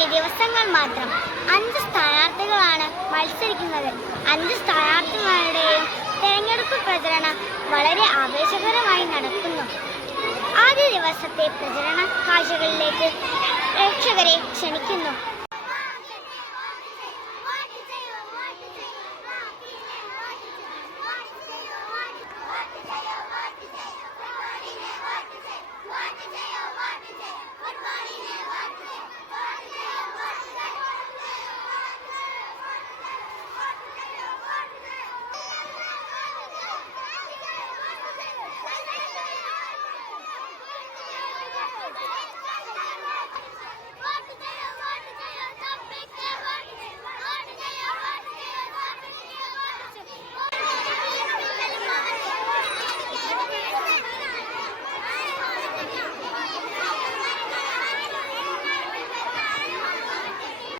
ഇനി ദിവസങ്ങൾ മാത്രം. 5 സ്ഥാനാർത്ഥികളാണ് മത്സരിക്കുന്നത്. 5 സ്ഥാനാർത്ഥികളുടെയും തെരഞ്ഞെടുപ്പ് പ്രചരണം വളരെ ആവേശകരമായി നടക്കുന്നു. ആദ്യ ദിവസത്തെ പ്രചരണ കാഴ്ചകളിലേക്ക് പ്രേക്ഷകരെ ക്ഷണിക്കുന്നു.